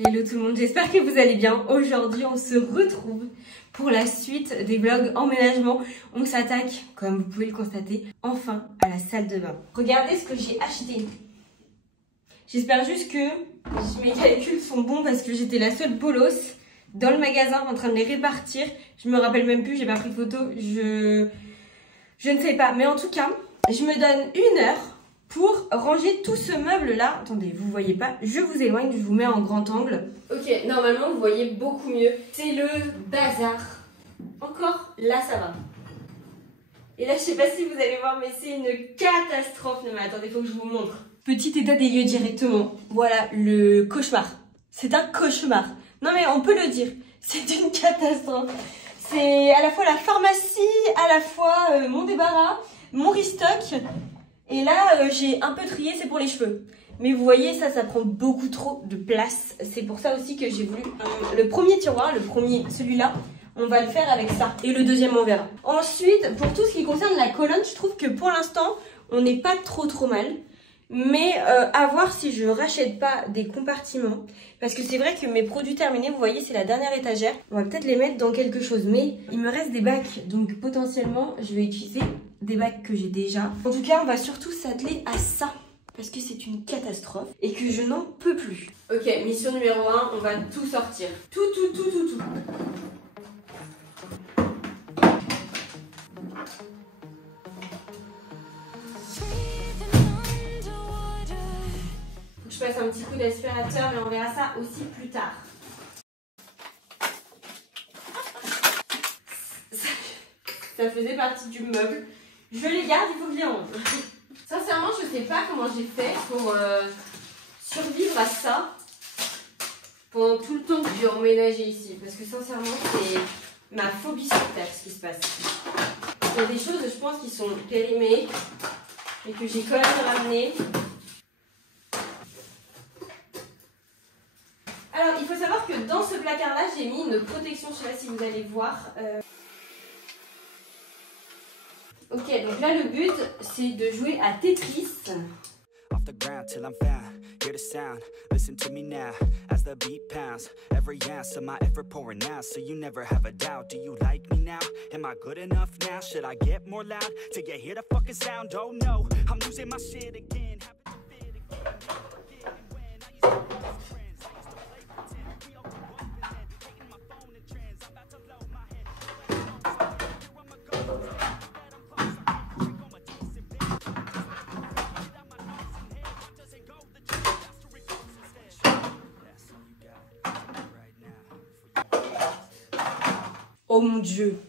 Hello tout le monde, j'espère que vous allez bien. Aujourd'hui, on se retrouve pour la suite des vlogs emménagement. On s'attaque, comme vous pouvez le constater, enfin à la salle de bain. Regardez ce que j'ai acheté. J'espère juste que mes calculs sont bons parce que j'étais la seule bolos dans le magasin en train de les répartir. Je me rappelle même plus, j'ai pas pris de photo, je ne sais pas. Mais en tout cas, je me donne 1 heure pour ranger tout ce meuble là. Attendez, vous voyez pas, je vous éloigne, je vous mets en grand angle. Ok, normalement vous voyez beaucoup mieux. C'est le bazar. Encore là ça va. Et là je sais pas si vous allez voir mais c'est une catastrophe. Non mais attendez, faut que je vous montre. Petit état des lieux directement. Voilà le cauchemar. C'est un cauchemar. Non mais on peut le dire. C'est une catastrophe. C'est à la fois la pharmacie, à la fois mon débarras, mon restock. Et là, j'ai un peu trié, c'est pour les cheveux. Mais vous voyez, ça prend beaucoup trop de place. C'est pour ça aussi que j'ai voulu... le premier tiroir, celui-là, on va le faire avec ça. Et le deuxième, on verra. Ensuite, pour tout ce qui concerne la colonne, je trouve que pour l'instant, on n'est pas trop mal. Mais à voir si je rachète pas des compartiments. Parce que c'est vrai que mes produits terminés, vous voyez, c'est la dernière étagère. On va peut-être les mettre dans quelque chose. Mais il me reste des bacs. Donc potentiellement, je vais utiliser des bacs que j'ai déjà. En tout cas, on va surtout s'atteler à ça. Parce que c'est une catastrophe. Et que je n'en peux plus. Ok, mission numéro 1, on va tout sortir. Tout. Je passe un petit coup d'aspirateur, mais on verra ça aussi plus tard. Ça faisait partie du meuble. Je les garde, il faut que je les range. Sincèrement, je sais pas comment j'ai fait pour survivre à ça pendant tout le temps que j'ai emménagé ici. Parce que sincèrement, c'est ma phobie sur terre ce qui se passe. Il y a des choses, je pense, qui sont périmées et que j'ai quand même ramenées. Alors, il faut savoir que dans ce placard-là, j'ai mis une protection, je ne sais pas si vous allez voir. Ok, donc là, le but, c'est de jouer à Tetris. Off the ground till I'm found, hear the sound, listen to me now, as the beat pounds, every ounce of my effort pouring out, so you never have a doubt, do you like me now, am I good enough now, should I get more loud, till you hear the fucking sound, oh no, I'm losing my shit again. Oh mon Dieu,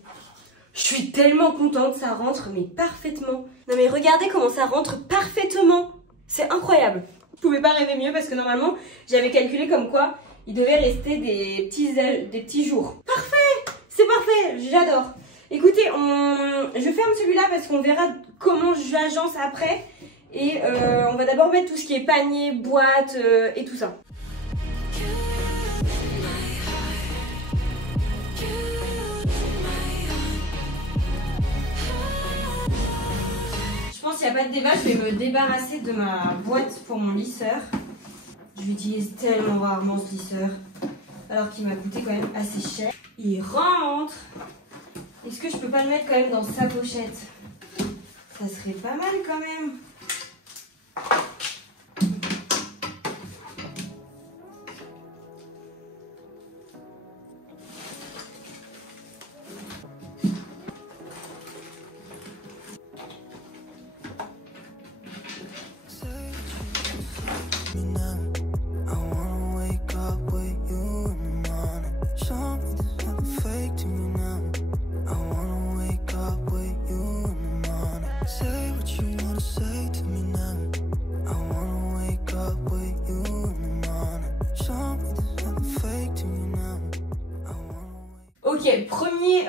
je suis tellement contente, ça rentre mais parfaitement. Non mais regardez comment ça rentre parfaitement. C'est incroyable. Vous pouvez pas rêver mieux parce que normalement, j'avais calculé comme quoi il devait rester des petits jours. Parfait, c'est parfait, j'adore. Écoutez, je ferme celui-là parce qu'on verra comment j'agence après. Et on va d'abord mettre tout ce qui est panier, boîte et tout ça. Je pense qu'il n'y a pas de débat, je vais me débarrasser de ma boîte pour mon lisseur. Je l'utilise tellement rarement ce lisseur, alors qu'il m'a coûté quand même assez cher. Il rentre. Est-ce que je peux pas le mettre quand même dans sa pochette? Ça serait pas mal quand même. Ok, premier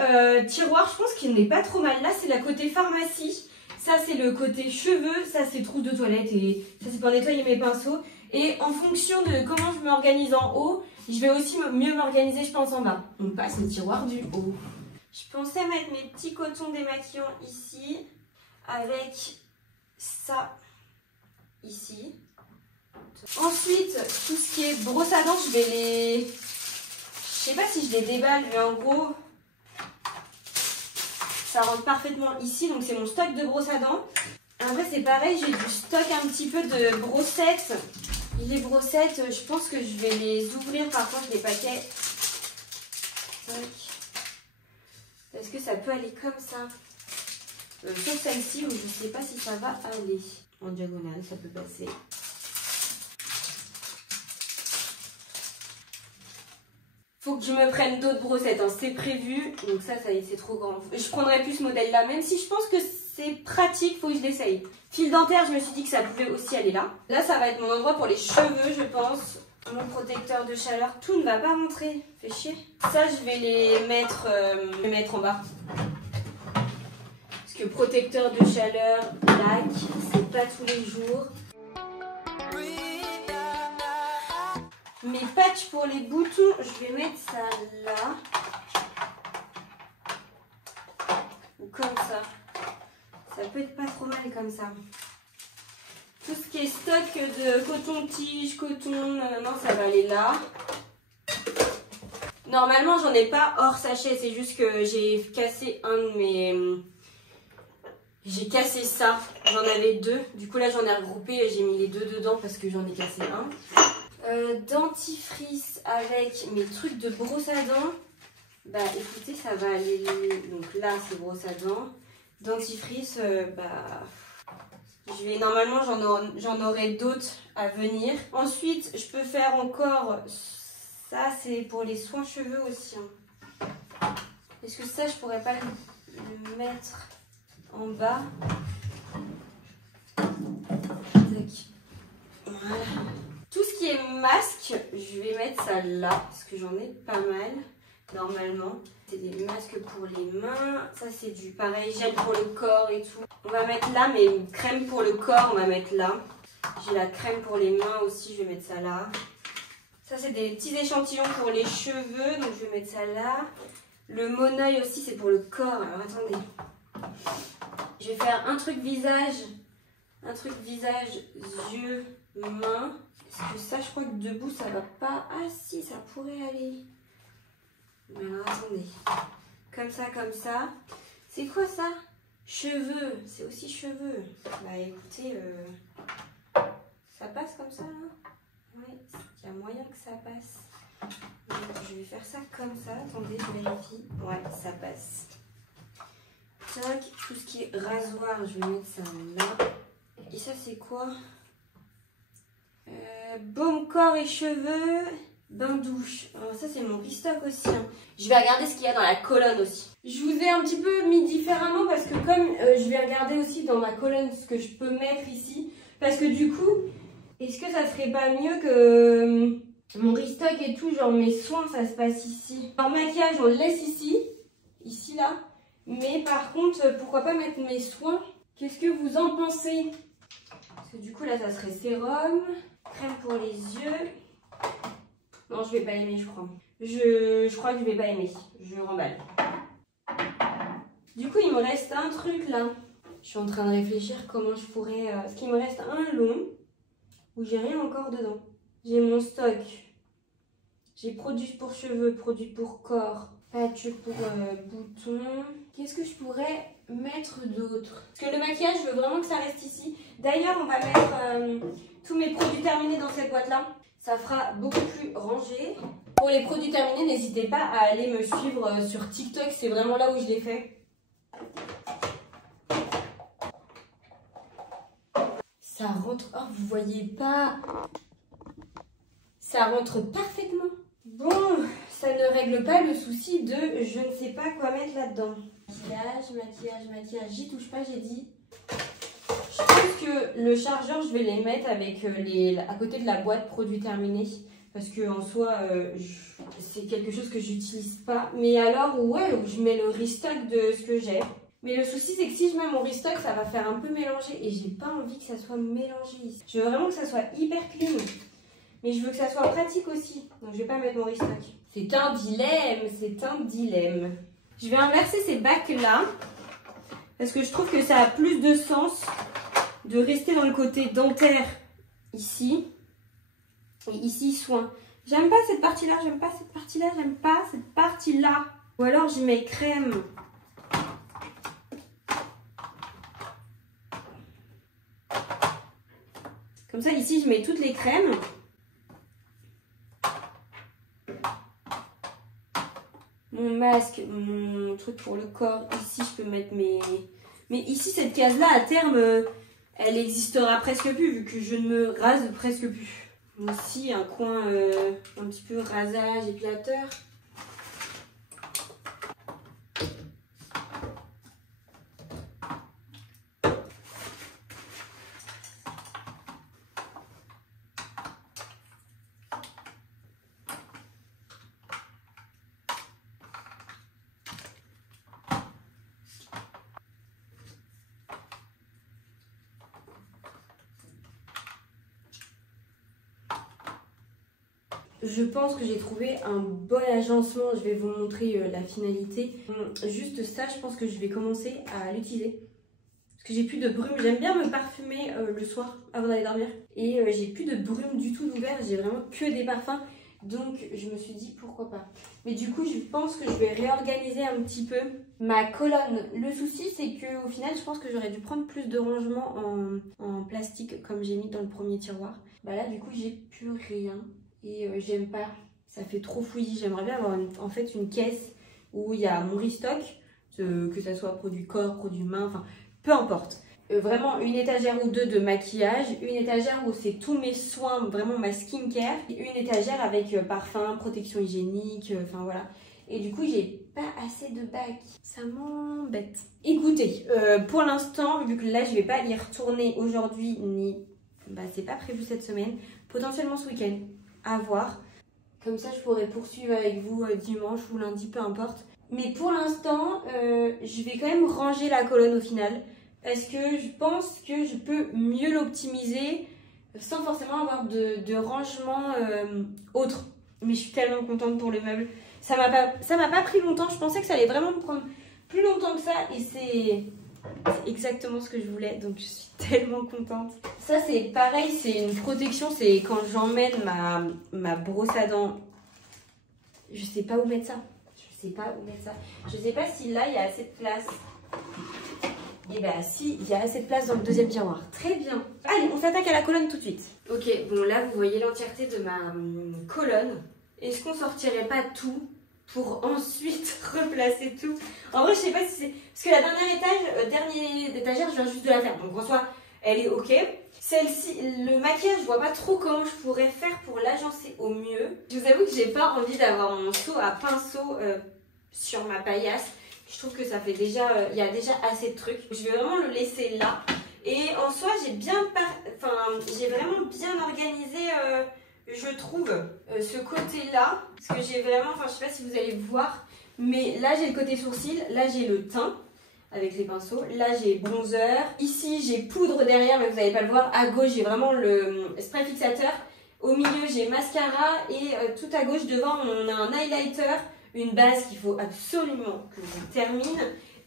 tiroir, je pense qu'il n'est pas trop mal. Là, c'est la côté pharmacie. Ça, c'est le côté cheveux. Ça, c'est trousse de toilette. Et ça, c'est pour nettoyer mes pinceaux. Et en fonction de comment je m'organise en haut, je vais aussi mieux m'organiser, je pense, en bas. On passe au tiroir du haut. Je pensais mettre mes petits cotons démaquillants ici. Avec ça ici. Ensuite, tout ce qui est brosse à dents, je vais les... Je sais pas si je les déballe, mais en gros, ça rentre parfaitement ici. Donc c'est mon stock de brosse à dents. Après c'est pareil, j'ai du stock un petit peu de brossettes. Les brossettes, je pense que je vais les ouvrir par contre les paquets. Est-ce que ça peut aller comme ça? Sauf celle-ci où je ne sais pas si ça va aller. En diagonale, ça peut passer. Faut que je me prenne d'autres brossettes, hein. C'est prévu. Donc ça y est, c'est trop grand. Je prendrai plus ce modèle-là, même si je pense que c'est pratique, faut que je l'essaye. Fil dentaire, je me suis dit que ça pouvait aussi aller là. Là, ça va être mon endroit pour les cheveux, je pense. Mon protecteur de chaleur, tout ne va pas rentrer. Fait chier. Ça, je vais les mettre, en bas. Parce que protecteur de chaleur, black, c'est pas tous les jours. Mes patchs pour les boutons, je vais mettre ça là. Ou comme ça. Ça peut être pas trop mal comme ça. Tout ce qui est stock de coton-tige, coton, non, ça va aller là. Normalement, j'en ai pas hors sachet. C'est juste que j'ai cassé un de mes... J'ai cassé ça. J'en avais deux. Du coup, là, j'en ai regroupé et j'ai mis les deux dedans parce que j'en ai cassé un. Dentifrice avec mes trucs de brosse à dents. Bah écoutez, ça va aller. Donc là, c'est brosse à dents. Dentifrice, je vais normalement j'en aurai d'autres à venir. Ensuite, je peux faire encore ça, c'est pour les soins cheveux aussi. Hein. Est-ce que ça, je pourrais pas le mettre en bas? Voilà. Tout ce qui est masque, je vais mettre ça là, parce que j'en ai pas mal, normalement. C'est des masques pour les mains. Ça, c'est du pareil, gel pour le corps et tout. On va mettre là, mais une crème pour le corps, on va mettre là. J'ai la crème pour les mains aussi, je vais mettre ça là. Ça, c'est des petits échantillons pour les cheveux, donc je vais mettre ça là. Le Moneuil aussi, c'est pour le corps. Alors, attendez. Je vais faire un truc visage, yeux, mains. Parce que ça, je crois que debout, ça va pas. Ah si, ça pourrait aller. Mais alors, attendez. Comme ça. C'est quoi ça? Cheveux. C'est aussi cheveux. Bah écoutez, ça passe comme ça, là? Oui, il y a moyen que ça passe. Donc, je vais faire ça comme ça. Attendez, je vérifie. Ouais, ça passe. Tac, tout ce qui est rasoir, je vais mettre ça là. Et ça, c'est quoi? Baume corps et cheveux, bain douche. Alors ça, c'est mon restock aussi. Hein. Je vais regarder ce qu'il y a dans la colonne aussi. Je vous ai un petit peu mis différemment parce que comme je vais regarder aussi dans ma colonne ce que je peux mettre ici. Parce que du coup, est-ce que ça serait pas mieux que mon restock et tout, genre mes soins, ça se passe ici. En maquillage, on le laisse ici. Ici, là. Mais par contre, pourquoi pas mettre mes soins? Qu'est-ce que vous en pensez? Parce que du coup, là, ça serait sérum, crème pour les yeux. Non, je vais pas aimer, je crois. Je crois que je vais pas aimer. Je remballe. Du coup, il me reste un truc, là. Je suis en train de réfléchir comment je pourrais... Parce qu'il me reste un long où j'ai rien encore dedans. J'ai mon stock. J'ai produits pour cheveux, produits pour corps, patch pour boutons. Qu'est-ce que je pourrais mettre d'autre? Parce que le maquillage, je veux vraiment que ça reste ici. D'ailleurs, on va mettre tous mes produits terminés dans cette boîte-là. Ça fera beaucoup plus rangé. Pour les produits terminés, n'hésitez pas à aller me suivre sur TikTok. C'est vraiment là où je les fais. Ça rentre... Oh, vous voyez pas? Ça rentre parfaitement. Bon, ça ne règle pas le souci de je ne sais pas quoi mettre là-dedans. Maquillage, j'y touche pas, j'ai dit. Je pense que le chargeur, je vais les mettre avec à côté de la boîte produits terminés. Parce que en soi, c'est quelque chose que j'utilise pas. Mais alors, ouais, je mets le restock de ce que j'ai. Mais le souci, c'est que si je mets mon restock, ça va faire un peu mélanger. Et j'ai pas envie que ça soit mélangé ici. Je veux vraiment que ça soit hyper clean. Mais je veux que ça soit pratique aussi. Donc je vais pas mettre mon restock. C'est un dilemme, c'est un dilemme. Je vais inverser ces bacs-là. Parce que je trouve que ça a plus de sens de rester dans le côté dentaire ici. Et ici, soin. J'aime pas cette partie-là, j'aime pas cette partie-là, j'aime pas cette partie-là. Ou alors, j'y mets crème. Comme ça, ici, je mets toutes les crèmes. Mon masque, mon truc pour le corps. Ici, je peux mettre mes... Mais ici, cette case-là, à terme, elle existera presque plus, vu que je ne me rase presque plus. Ici, un coin un petit peu rasage, épilateur. Je pense que j'ai trouvé un bon agencement. Je vais vous montrer la finalité. Juste ça, je pense que je vais commencer à l'utiliser. Parce que j'ai plus de brume. J'aime bien me parfumer le soir avant d'aller dormir. Et j'ai plus de brume du tout d'ouvert. J'ai vraiment que des parfums. Donc je me suis dit pourquoi pas. Mais du coup, je pense que je vais réorganiser un petit peu ma colonne. Le souci, c'est qu'au final, je pense que j'aurais dû prendre plus de rangements en plastique comme j'ai mis dans le premier tiroir. Bah là, du coup, j'ai plus rien. Et j'aime pas, ça fait trop fouillis. J'aimerais bien avoir en fait une caisse où il y a mon restock, que ça soit produit corps, produit main, enfin peu importe. Vraiment une étagère ou deux de maquillage, une étagère où c'est tous mes soins, vraiment ma skincare, et une étagère avec parfum, protection hygiénique, enfin voilà. Et du coup, j'ai pas assez de bacs. Ça m'embête. Écoutez, pour l'instant, vu que là, je vais pas y retourner aujourd'hui, ni... Bah, c'est pas prévu cette semaine. Potentiellement ce week-end. À voir. Comme ça, je pourrais poursuivre avec vous dimanche ou lundi, peu importe. Mais pour l'instant, je vais quand même ranger la colonne au final. Parce que je pense que je peux mieux l'optimiser sans forcément avoir de rangement autre. Mais je suis tellement contente pour le meuble. Ça m'a pas pris longtemps. Je pensais que ça allait vraiment me prendre plus longtemps que ça. Et c'est exactement ce que je voulais. Donc je suis tellement contente. Ça c'est pareil, c'est une protection. C'est quand j'emmène ma brosse à dents. Je sais pas où mettre ça. Je sais pas où mettre ça. Je sais pas si là il y a assez de place. Et bah si, il y a assez de place dans le deuxième tiroir. Très bien. Allez, on s'attaque à la colonne tout de suite. Ok, bon là vous voyez l'entièreté de ma colonne. Est-ce qu'on sortirait pas tout pour ensuite replacer tout? En vrai, je sais pas si c'est... Parce que la dernière étagère, je viens juste de la faire. Donc en soi, elle est ok. Celle-ci, le maquillage, je vois pas trop comment je pourrais faire pour l'agencer au mieux. Je vous avoue que j'ai pas envie d'avoir mon seau à pinceau sur ma paillasse. Je trouve que ça fait déjà... Il y a déjà assez de trucs. Je vais vraiment le laisser là. Et en soi, j'ai vraiment bien organisé... je trouve ce côté-là, parce que j'ai vraiment, je sais pas si vous allez voir, mais là j'ai le côté sourcil, là j'ai le teint avec les pinceaux, là j'ai bronzer, ici j'ai poudre derrière, mais vous n'allez pas le voir, à gauche j'ai vraiment le spray fixateur, au milieu j'ai mascara et tout à gauche devant on a un highlighter, une base qu'il faut absolument que je termine.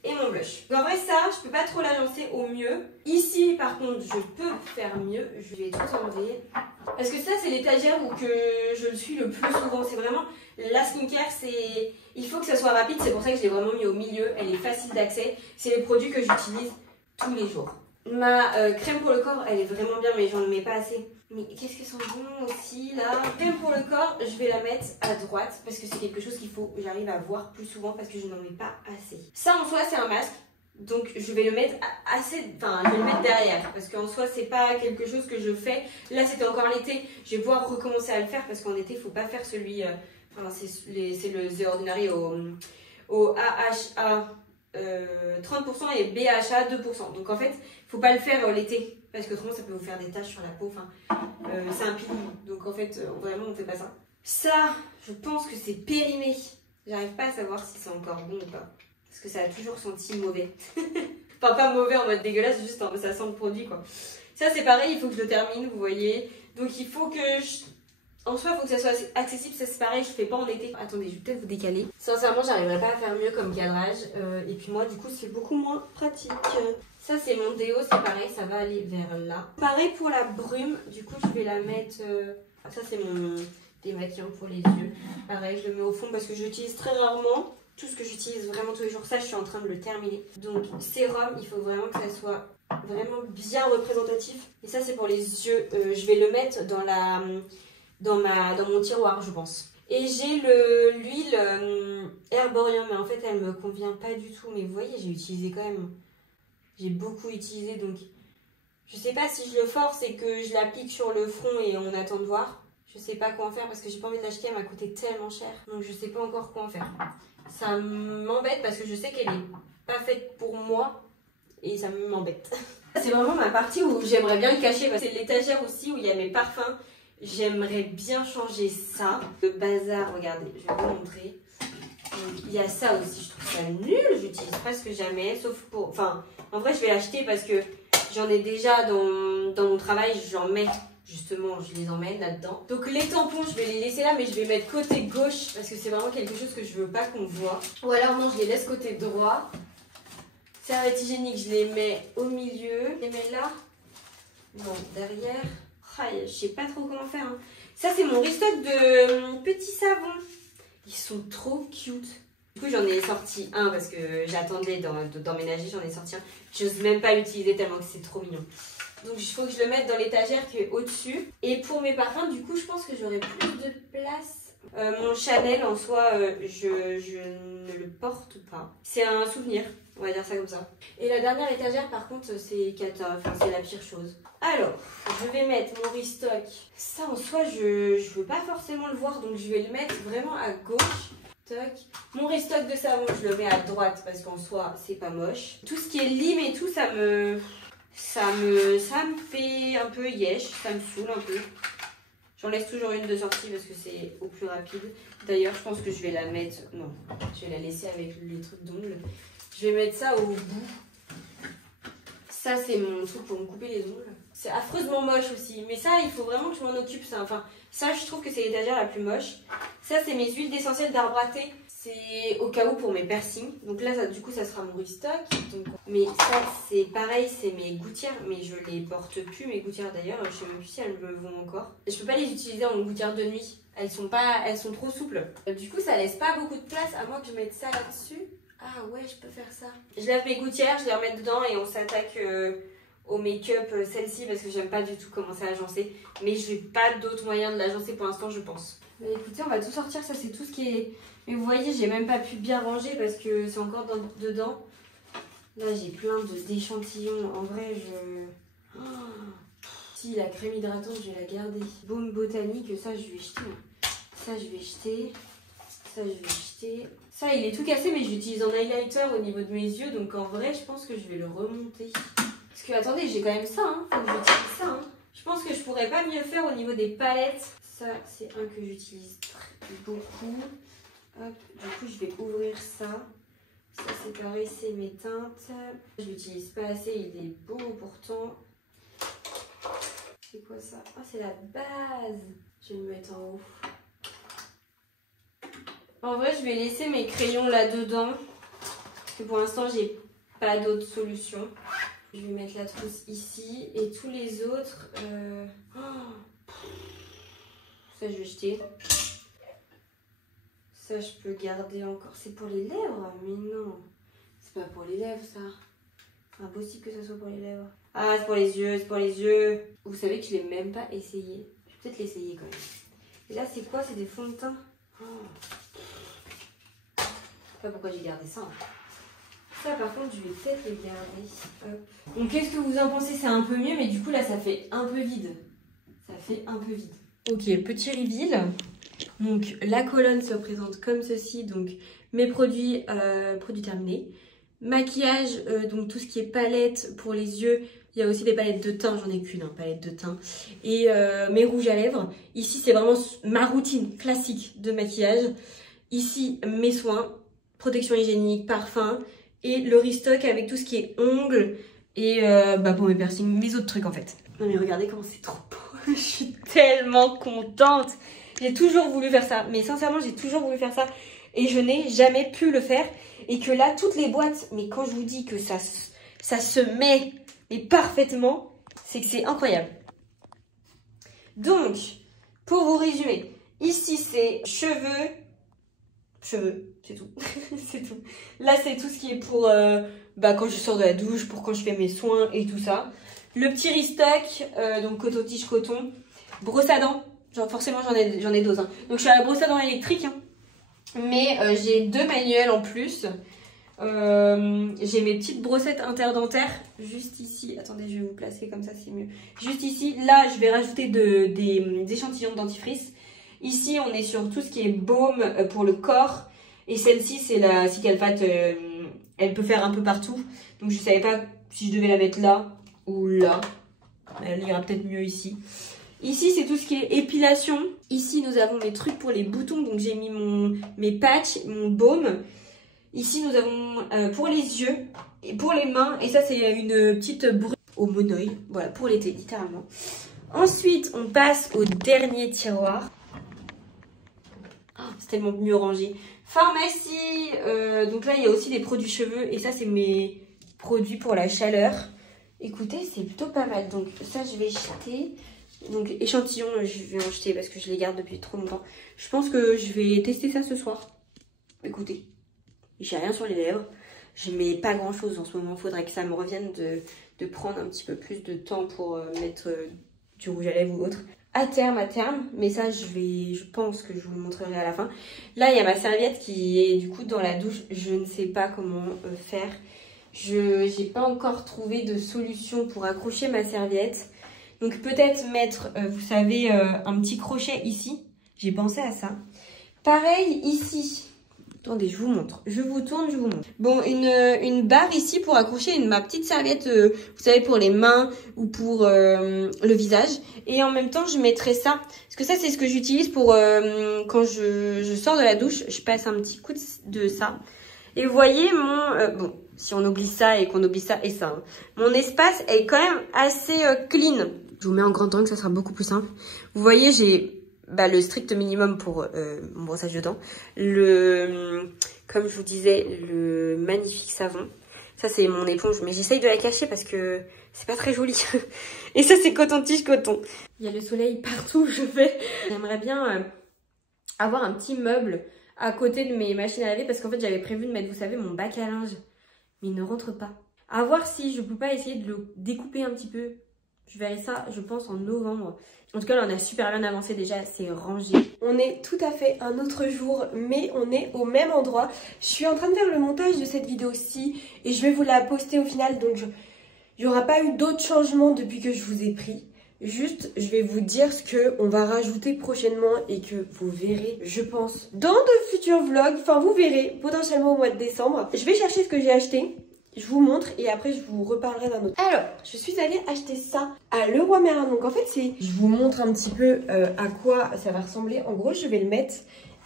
Et mon blush. Donc en vrai ça, je peux pas trop l'agencer au mieux. Ici par contre, je peux faire mieux. Je vais tout enlever. Parce que ça c'est l'étagère où que je le suis le plus souvent. C'est vraiment la skincare, c'est... Il faut que ça soit rapide, c'est pour ça que je l'ai vraiment mis au milieu. Elle est facile d'accès. C'est les produits que j'utilise tous les jours. Ma crème pour le corps, elle est vraiment bien mais j'en mets pas assez. Mais qu'est-ce qu'elles sont bons aussi là. Crème pour le corps, je vais la mettre à droite parce que c'est quelque chose qu'il faut que j'arrive à voir plus souvent parce que je n'en mets pas assez. Ça en soi c'est un masque, donc je vais le mettre je vais le mettre derrière parce qu'en soi c'est pas quelque chose que je fais. Là c'était encore l'été, je vais pouvoir recommencer à le faire parce qu'en été il faut pas faire celui, c'est le The Ordinary au AHA 30% et BHA 2%. Donc en fait il faut pas le faire l'été. Parce que autrement ça peut vous faire des taches sur la peau, c'est un peeling, donc en fait vraiment on fait pas ça. Ça, je pense que c'est périmé, j'arrive pas à savoir si c'est encore bon ou pas, parce que ça a toujours senti mauvais. Enfin pas mauvais en mode dégueulasse, juste ça sent le produit quoi. Ça c'est pareil, il faut que je le termine, vous voyez, donc il faut que en soi il faut que ça soit accessible, ça c'est pareil, je fais pas en été. Attendez, je vais peut-être vous décaler. Sincèrement j'arriverai pas à faire mieux comme cadrage, et puis moi du coup c'est beaucoup moins pratique. Ça c'est mon déo, c'est pareil, ça va aller vers là. Pareil pour la brume, du coup je vais la mettre Ça c'est mon démaquillant pour les yeux. Pareil, je le mets au fond parce que j'utilise très rarement. Tout ce que j'utilise vraiment tous les jours, ça je suis en train de le terminer. Donc sérum, il faut vraiment que ça soit vraiment bien représentatif. Et ça c'est pour les yeux. Je vais le mettre dans mon tiroir, je pense. Et j'ai l'huile Herborium, mais en fait elle me convient pas du tout. Mais vous voyez, j'ai utilisé quand même. J'ai beaucoup utilisé, donc je sais pas si je le force et que je l'applique sur le front et on attend de voir. Je sais pas quoi en faire parce que j'ai pas envie de l'acheter, elle m'a coûté tellement cher. Donc je sais pas encore quoi en faire. Ça m'embête parce que je sais qu'elle est pas faite pour moi et ça m'embête. C'est vraiment ma partie où j'aimerais bien le cacher. C'est l'étagère aussi où il y a mes parfums. J'aimerais bien changer ça. Le bazar, regardez, je vais vous montrer. Donc, il y a ça aussi, je trouve ça nul. J'utilise presque jamais, sauf pour... Enfin, en vrai, je vais l'acheter parce que j'en ai déjà dans mon travail. J'en mets, justement, je les emmène là-dedans. Donc les tampons, je vais les laisser là, mais je vais mettre côté gauche parce que c'est vraiment quelque chose que je veux pas qu'on voit. Ou alors non, je les laisse côté droit. Serviettes hygiéniques, je les mets au milieu. Je les mets là. Non, derrière. Je sais pas trop comment faire. Hein. Ça, c'est mon restock de petits savons. Ils sont trop cute. Du coup, j'en ai sorti un parce que j'attendais d'emménager. J'en ai sorti un. J'ose même pas l'utiliser tellement que c'est trop mignon. Donc, il faut que je le mette dans l'étagère qui est au-dessus. Et pour mes parfums, du coup, je pense que j'aurai plus de place. Mon Chanel, en soi, je ne le porte pas. C'est un souvenir. On va dire ça comme ça. Et la dernière étagère, par contre, c'est cata. Enfin, c'est la pire chose. Alors, je vais mettre mon restock. Ça, en soi, je veux pas forcément le voir. Donc, je vais le mettre vraiment à gauche. Toc. Mon restock de savon, je le mets à droite parce qu'en soi, c'est pas moche. Tout ce qui est lime et tout, ça me fait un peu yesh. Ça me saoule un peu. J'en laisse toujours une de sortie parce que c'est au plus rapide. D'ailleurs, je pense que je vais la mettre... Non, je vais la laisser avec les trucs d'ongles. Je vais mettre ça au bout. Ça, c'est mon truc pour me couper les ongles. C'est affreusement moche aussi. Mais ça, il faut vraiment que je m'en occupe. Ça. Enfin, ça, je trouve que c'est l'étagère la plus moche. Ça, c'est mes huiles essentielles d'arbre à thé. C'est au cas où pour mes piercings. Donc là, ça, du coup, ça sera mon restock. Donc, mais ça, c'est pareil, c'est mes gouttières. Mais je les porte plus, mes gouttières d'ailleurs. Je sais même plus si elles me vont encore. Je peux pas les utiliser en gouttières de nuit. Elles sont trop souples. Du coup, ça laisse pas beaucoup de place à moins que je mette ça là-dessus. Ah ouais, je peux faire ça. Je lave mes gouttières, je les remets dedans et on s'attaque au make-up celle-ci parce que j'aime pas du tout commencer à agencer. Mais je n'ai pas d'autre moyen de l'agencer pour l'instant, je pense. Mais écoutez, on va tout sortir. Ça, c'est tout ce qui est... Mais vous voyez, j'ai même pas pu bien ranger parce que c'est encore dedans. Là, j'ai plein d'échantillons. En vrai, je... Oh. Si, la crème hydratante, je vais la garder. Baume botanique, ça, je vais jeter. Ça, je vais jeter. Ça, je vais jeter. Ça, il est tout cassé, mais j'utilise en highlighter au niveau de mes yeux. Donc, en vrai, je pense que je vais le remonter. Parce que, attendez, j'ai quand même ça. Hein. Faut que j'utilise ça. Hein. Je pense que je pourrais pas mieux faire au niveau des palettes. Ça, c'est un que j'utilise beaucoup. Hop, du coup, je vais ouvrir ça. Ça, c'est pareil, c'est mes teintes. Je l'utilise pas assez, il est beau pourtant. C'est quoi ça? Ah, c'est la base. Je vais le mettre en haut. En vrai, je vais laisser mes crayons là-dedans. Parce que pour l'instant, j'ai pas d'autre solution. Je vais mettre la trousse ici. Et tous les autres... Ça, je vais jeter. Ça, je peux garder encore. C'est pour les lèvres? Mais non. C'est pas pour les lèvres, ça. C'est impossible que ça soit pour les lèvres. Ah, c'est pour les yeux, c'est pour les yeux. Vous savez que je l'ai même pas essayé. Je vais peut-être l'essayer quand même. Et là, c'est quoi? C'est des fonds de teint. Oh. Je sais pas pourquoi j'ai gardé ça. Ça, par contre, je vais peut-être le garder. Hop. Donc, qu'est-ce que vous en pensez? C'est un peu mieux, mais du coup, là, ça fait un peu vide. Ça fait un peu vide. Ok, petit reveal. Donc, la colonne se présente comme ceci. Donc, mes produits terminés. Maquillage, donc tout ce qui est palette pour les yeux. Il y a aussi des palettes de teint, j'en ai qu'une, palette de teint. Et mes rouges à lèvres. Ici, c'est vraiment ma routine classique de maquillage. Ici, mes soins, protection hygiénique, parfum. Et le restock avec tout ce qui est ongles. Et pour mes piercings, mes autres trucs en fait. Non mais regardez comment c'est trop beau. Je suis tellement contente. J'ai toujours voulu faire ça. Mais sincèrement, j'ai toujours voulu faire ça. Et je n'ai jamais pu le faire. Et que là, toutes les boîtes, mais quand je vous dis que ça se met mais parfaitement, c'est que c'est incroyable. Donc, Pour vous résumer, ici c'est cheveux, c'est tout. C'est tout. Là c'est tout ce qui est pour quand je sors de la douche, pour quand je fais mes soins et tout ça. Le petit restock, donc coton-tige coton. Brosse à dents, genre forcément j'en ai 12. Hein. Donc je suis à la brosse à dents électrique, hein. Mais j'ai 2 manuels en plus. J'ai mes petites brossettes interdentaires juste ici. Attendez, je vais vous placer comme ça, c'est mieux. Juste ici, là je vais rajouter des échantillons de dentifrice. Ici on est sur tout ce qui est baume pour le corps. Et celle-ci c'est la Cicalfate, elle peut faire un peu partout. Donc je savais pas si je devais la mettre là ou là. Elle ira peut-être mieux ici. Ici c'est tout ce qui est épilation. Ici nous avons mes trucs pour les boutons. Donc j'ai mis mes patchs, mon baume. Ici, nous avons pour les yeux et pour les mains. Et ça, c'est une petite brûle au monoeil. Voilà, pour l'été, littéralement. Ensuite, on passe au dernier tiroir. Oh, c'est tellement mieux rangé. Pharmacie. Donc là, il y a aussi des produits cheveux. Et ça, c'est mes produits pour la chaleur. Écoutez, c'est plutôt pas mal. Donc ça, je vais jeter. Donc échantillon, je vais en jeter parce que je les garde depuis trop longtemps. Je pense que je vais tester ça ce soir. Écoutez. J'ai rien sur les lèvres, je mets pas grand chose en ce moment, faudrait que ça me revienne de prendre un petit peu plus de temps pour mettre du rouge à lèvres ou autre. À terme, mais ça je pense que je vous le montrerai à la fin. Là il y a ma serviette qui est du coup dans la douche, je ne sais pas comment faire. Je n'ai pas encore trouvé de solution pour accrocher ma serviette. Donc peut-être mettre, vous savez, un petit crochet ici, j'ai pensé à ça. Pareil ici. Attendez, je vous montre. Je vous tourne, je vous montre. Bon, une barre ici pour accrocher ma petite serviette, vous savez, pour les mains ou pour le visage. Et en même temps, je mettrai ça. Parce que ça, c'est ce que j'utilise pour quand je sors de la douche. Je passe un petit coup de ça. Et vous voyez, bon, si on oublie ça et qu'on oublie ça et ça, hein, mon espace est quand même assez clean. Je vous mets en grand angle, ça sera beaucoup plus simple. Vous voyez, j'ai... le strict minimum pour mon brossage de dents. Comme je vous disais, le magnifique savon. Ça, c'est mon éponge, mais j'essaye de la cacher parce que c'est pas très joli. Et ça, c'est coton-tige coton. Il y a le soleil partout où je vais. J'aimerais bien avoir un petit meuble à côté de mes machines à laver parce qu'en fait, j'avais prévu de mettre, vous savez, mon bac à linge. Mais il ne rentre pas. À voir si je peux pas essayer de le découper un petit peu. Je verrai ça, je pense, en novembre. En tout cas, là, on a super bien avancé déjà, c'est rangé. On est tout à fait un autre jour, mais on est au même endroit. Je suis en train de faire le montage de cette vidéo-ci et je vais vous la poster au final. Donc, il n'y aura pas eu d'autres changements depuis que je vous ai pris. Juste, je vais vous dire ce qu'on va rajouter prochainement et que vous verrez, je pense, dans de futurs vlogs. Enfin, vous verrez potentiellement au mois de décembre. Je vais chercher ce que j'ai acheté. Je vous montre et après je vous reparlerai d'un autre. Alors, je suis allée acheter ça à Leroy Merlin. Donc en fait, je vous montre un petit peu à quoi ça va ressembler. En gros, je vais le mettre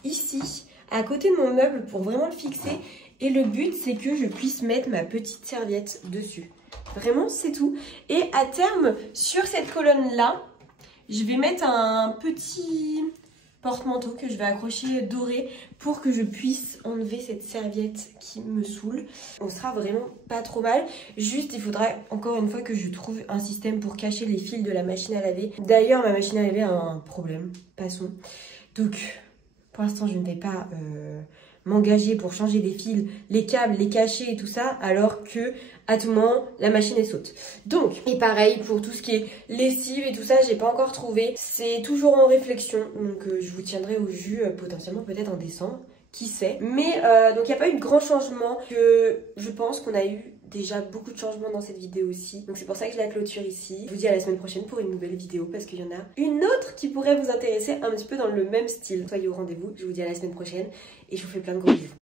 ici, à côté de mon meuble pour vraiment le fixer. Et le but, c'est que je puisse mettre ma petite serviette dessus. Vraiment, c'est tout. Et à terme, sur cette colonne-là, je vais mettre un petit porte-manteau que je vais accrocher doré pour que je puisse enlever cette serviette qui me saoule. On sera vraiment pas trop mal. Juste, il faudra encore une fois que je trouve un système pour cacher les fils de la machine à laver. D'ailleurs, ma machine à laver a un problème. Passons. Donc, pour l'instant, je ne vais pas m'engager pour changer des fils, les câbles, les cacher et tout ça, alors que à tout moment, la machine est saute. Donc, et pareil pour tout ce qui est lessive et tout ça, j'ai pas encore trouvé. C'est toujours en réflexion, donc je vous tiendrai au jus potentiellement peut-être en décembre, qui sait. Mais donc il n'y a pas eu de grand changement, que je pense qu'on a eu déjà beaucoup de changements dans cette vidéo aussi. Donc c'est pour ça que je la clôture ici. Je vous dis à la semaine prochaine pour une nouvelle vidéo parce qu'il y en a une autre qui pourrait vous intéresser un petit peu dans le même style. Soyez au rendez-vous, je vous dis à la semaine prochaine et je vous fais plein de gros bisous.